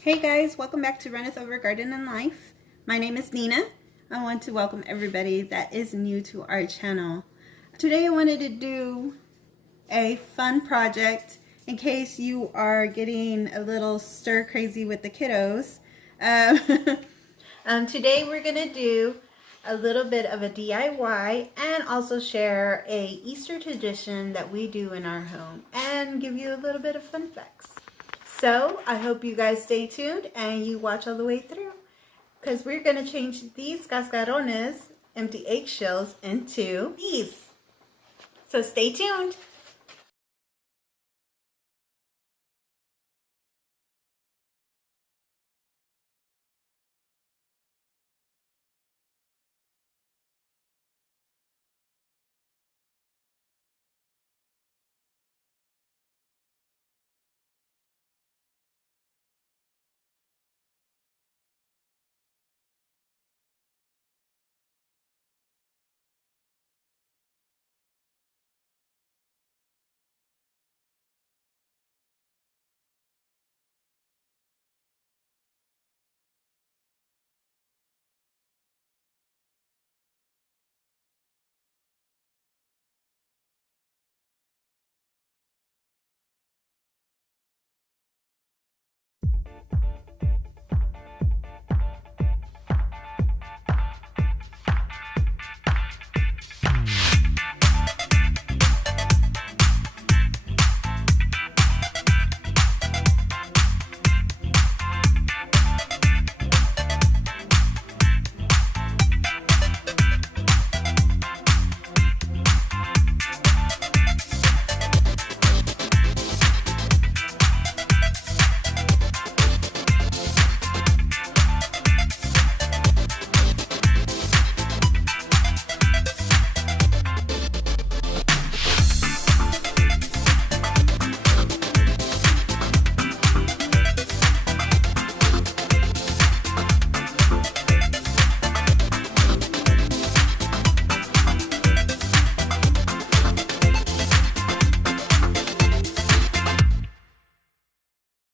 Hey guys, welcome back to Runneth Over Garden and Life. My name is Nina. I want to welcome everybody that is new to our channel. Today I wanted to do a fun project in case you are getting a little stir crazy with the kiddos. Today we're going to do a little bit of a DIY and also share a Easter tradition that we do in our home and give you a little bit of fun facts. So I hope you guys stay tuned and you watch all the way through, because we're going to change these cascarones, empty eggshells, into these. So stay tuned.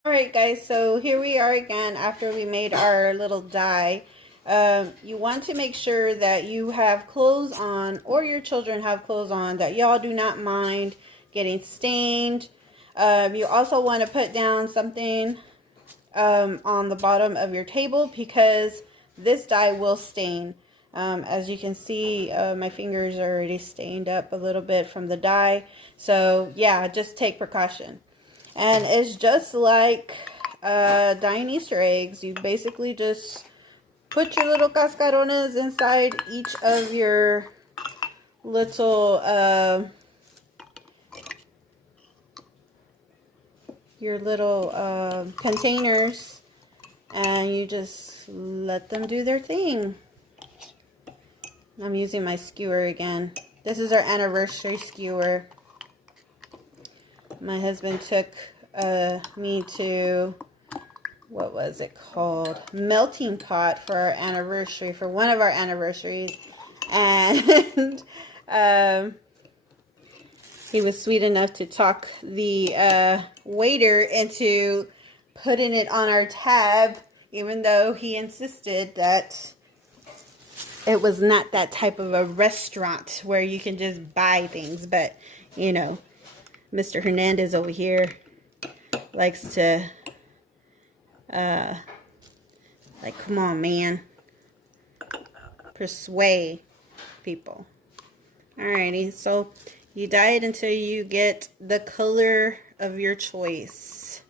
Alright guys, so here we are again after we made our little die. You want to make sure that you have clothes on, or your children have clothes on, that y'all do not mind getting stained. You also want to put down something on the bottom of your table, because this die will stain. As you can see, my fingers are already stained up a little bit from the dye. So yeah, just take precaution. And it's just like dyeing Easter eggs. You basically just put your little cascarones inside each of your little containers, and you just let them do their thing. I'm using my skewer again. This is our anniversary skewer. My husband took me to, what was it called? Melting pot for our anniversary, for one of our anniversaries. And he was sweet enough to talk the waiter into putting it on our tab, even though he insisted that it was not that type of a restaurant where you can just buy things. But, you know, Mr. Hernandez over here likes to, like, come on, man. Persuade people. Alrighty, so you dye it until you get the color of your choice.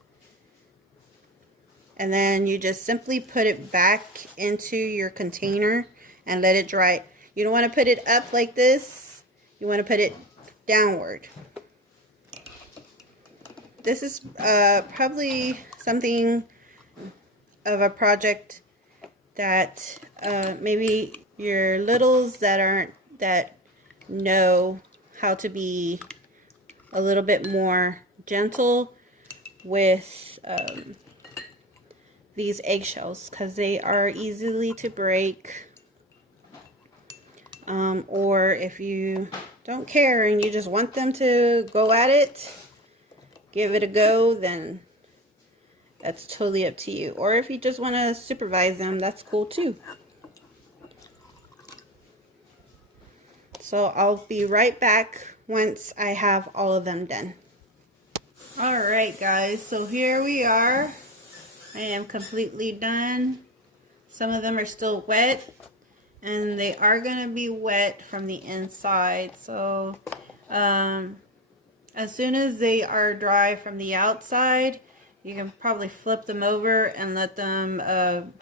And then you just simply put it back into your container and let it dry. You don't want to put it up like this. You want to put it downward. This is probably something of a project that maybe your littles that know how to be a little bit more gentle with these eggshells, because they are easily to break. Or if you don't care and you just want them to go at it, give it a go, then That's totally up to you. Or if you just want to supervise them, that's cool too. So I'll be right back once I have all of them done. Alright guys, so here we are. I am completely done. Some of them are still wet, and they are going to be wet from the inside. So as soon as they are dry from the outside, you can probably flip them over and let them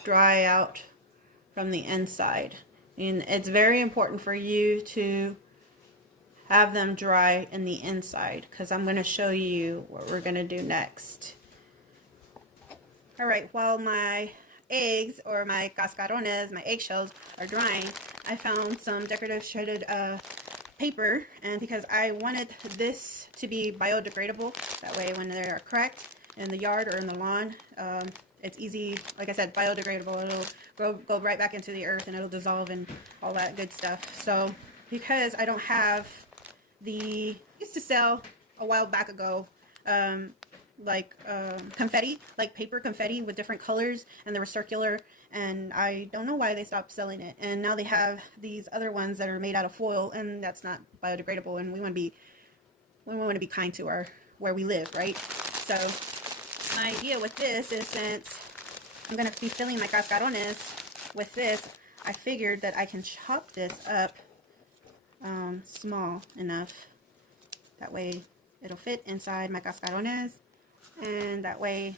dry out from the inside. And it's very important for you to have them dry in the inside, because I'm going to show you what we're going to do next. Alright, while my eggs, or my cascarones, my eggshells, are drying, I found some decorative shredded paper, and because I wanted this to be biodegradable, that way when they're cracked in the yard or in the lawn, it's easy, like I said, biodegradable. It'll go right back into the earth, and it'll dissolve and all that good stuff. So because I don't have the, used to sell a while back ago, confetti, like paper confetti with different colors, and they were circular, and I don't know why they stopped selling it. And now they have these other ones that are made out of foil, and that's not biodegradable, and we want to be kind to where we live, right? So my idea with this is, since I'm going to be filling my cascarones with this, I figured that I can chop this up small enough, that way it'll fit inside my cascarones, and that way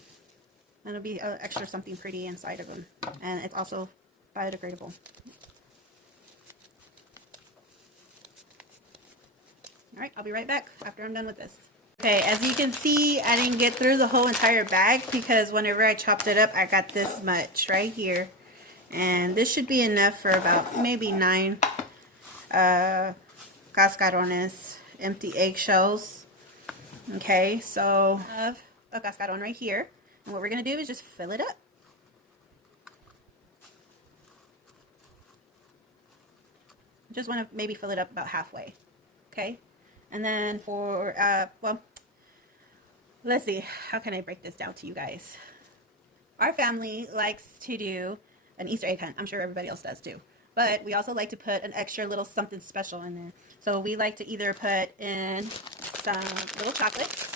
it'll be extra something pretty inside of them, and it's also biodegradable. Alright, I'll be right back after I'm done with this. Okay, as you can see, I didn't get through the whole entire bag, because whenever I chopped it up, I got this much right here, and this should be enough for about maybe 9 cascarones, empty eggshells. Okay, so I have a cascaron right here, and what we're going to do is just fill it up. Just want to maybe fill it up about halfway. Okay, and then for, well, let's see, how can I break this down to you guys? Our family likes to do an Easter egg hunt. I'm sure everybody else does too. But we also like to put an extra little something special in there. So we like to either put in some little chocolates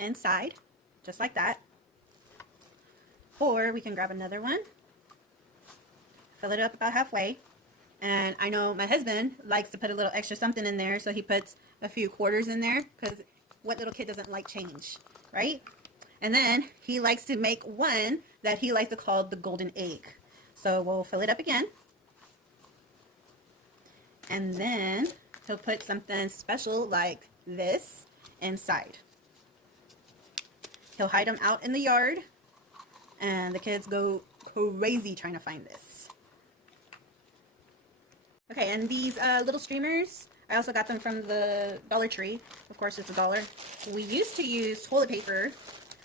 inside, just like that. Or we can grab another one, fill it up about halfway. And I know my husband likes to put a little extra something in there, so he puts a few quarters in there, because what little kid doesn't like change, right? And then he likes to make one that he likes to call the golden egg. So we'll fill it up again. And then he'll put something special like this inside. He'll hide them out in the yard, and the kids go crazy trying to find this. Okay, and these little streamers, I also got them from the Dollar Tree. Of course, it's $1. We used to use toilet paper,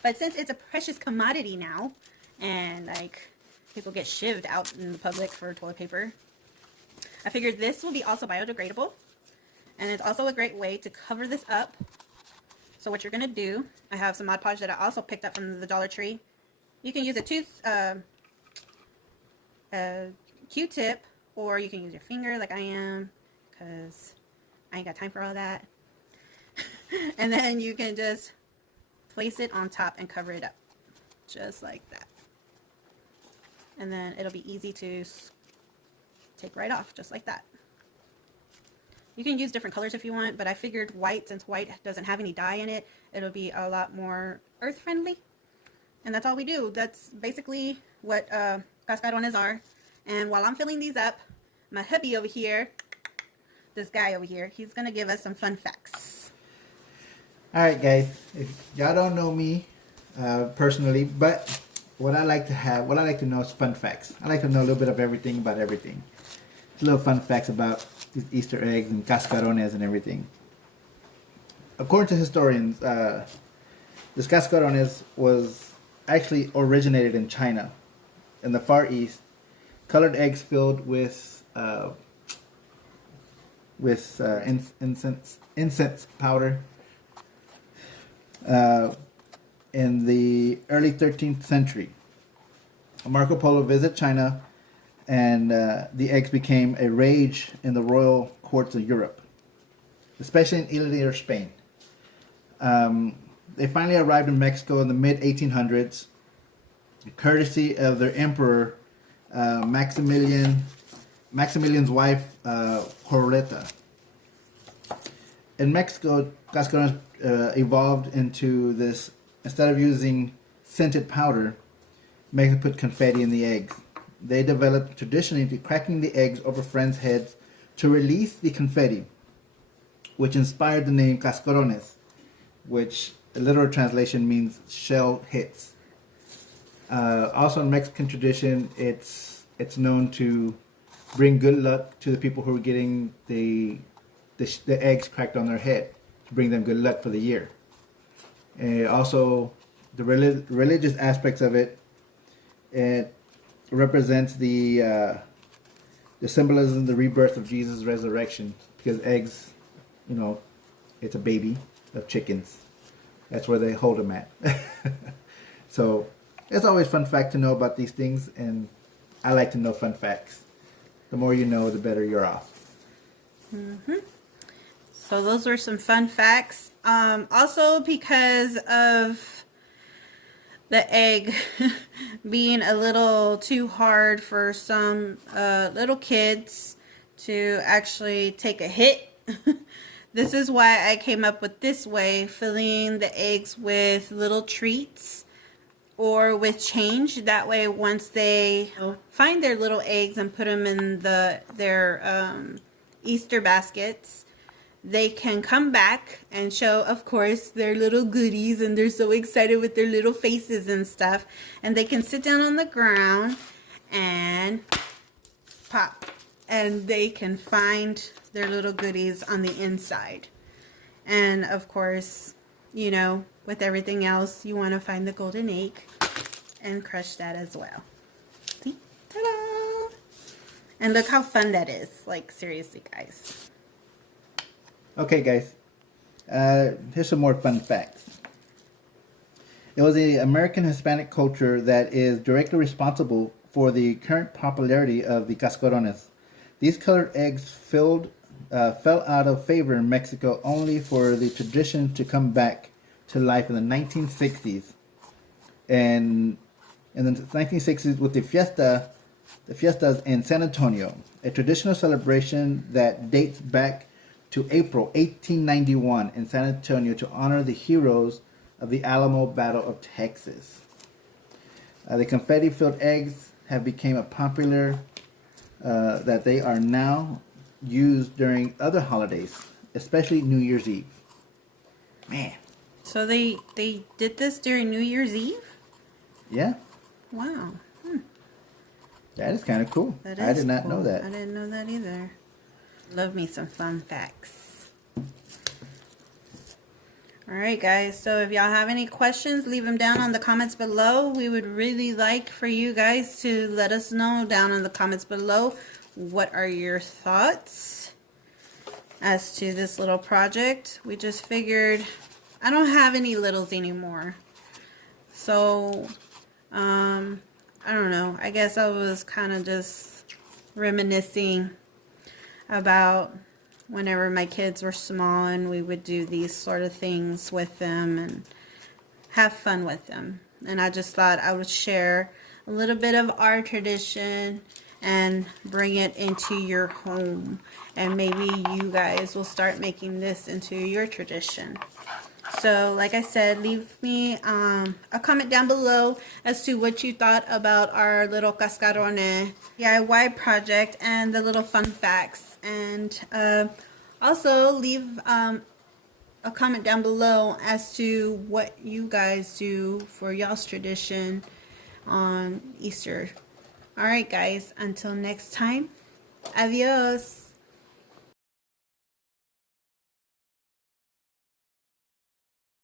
but since it's a precious commodity now, and like people get shivved out in the public for toilet paper, I figured this will be also biodegradable, and it's also a great way to cover this up. So what you're going to do, I have some Mod Podge that I also picked up from the Dollar Tree. You can use a Q-tip, or you can use your finger like I am, because I ain't got time for all that. And then you can just place it on top and cover it up, just like that. And then it'll be easy to take right off, just like that. You can use different colors if you want, but I figured white, since white doesn't have any dye in it, it'll be a lot more earth friendly. And that's all we do. That's basically what cascarones are. And while I'm filling these up, my hubby over here, this guy over here, he's gonna give us some fun facts. Alright guys, if y'all don't know me personally, but what I like to know is fun facts. I like to know a little bit of everything about everything. Little fun facts about these Easter eggs and cascarones and everything. According to historians, this cascarones was actually originated in China, in the Far East. Colored eggs filled with incense powder in the early 13th century. Marco Polo visited China, and the eggs became a rage in the royal courts of Europe, especially in Italy or Spain. They finally arrived in Mexico in the mid 1800s, courtesy of their emperor Maximilian's wife Jorleta. In Mexico, cascarones evolved into this. Instead of using scented powder, Mexicans put confetti in the eggs. They developed traditionally to cracking the eggs over friends' heads to release the confetti, which inspired the name cascarones, which a literal translation means shell hits. Also in Mexican tradition, it's known to bring good luck to the people who are getting the eggs cracked on their head, to bring them good luck for the year. And also, the religious aspects of it, it represents the symbolism, the rebirth of Jesus' resurrection. Because eggs, it's a baby of chickens. That's where they hold them at. So it's always fun fact to know about these things, and I like to know fun facts. The more you know, the better you're off. So those were some fun facts. Also, because of the egg being a little too hard for some little kids to actually take a hit, this is why I came up with this way, filling the eggs with little treats or with change. That way, once they find their little eggs and put them in their Easter baskets, they can come back and show, of course, their little goodies, and they're so excited with their little faces and stuff. And they can sit down on the ground and pop, and they can find their little goodies on the inside. And of course, with everything else, you want to find the golden egg and crush that as well. See? Ta-da! And look how fun that is. Like, seriously, guys. Okay, guys. Here's some more fun facts. It was the American Hispanic culture that is directly responsible for the current popularity of the cascarones. These colored eggs fell out of favor in Mexico only for the tradition to come back to life in the 1960s. And in the 1960s with the fiestas in San Antonio, a traditional celebration that dates back to April 1891 in San Antonio to honor the heroes of the Alamo Battle of Texas. The confetti-filled eggs have become a popular that they are now used during other holidays, especially New Year's Eve. Man. So they did this during New Year's Eve? Yeah. Wow. That is kind of cool. That is I did not cool. know that. I didn't know that either. Love me some fun facts. Alright guys, so if y'all have any questions, leave them down on the comments below. We would really like for you guys to let us know down in the comments below what are your thoughts as to this little project. We just figured I don't have any littles anymore. So, I don't know. I guess I was kind of just reminiscing about whenever my kids were small and we would do these sort of things with them and have fun with them. And I just thought I would share a little bit of our tradition and bring it into your home. And maybe you guys will start making this into your tradition. So, like I said, leave me a comment down below as to what you thought about our little cascarone DIY project and the little fun facts. And also leave a comment down below as to what you guys do for y'all's tradition on Easter. Alright guys, until next time, adios.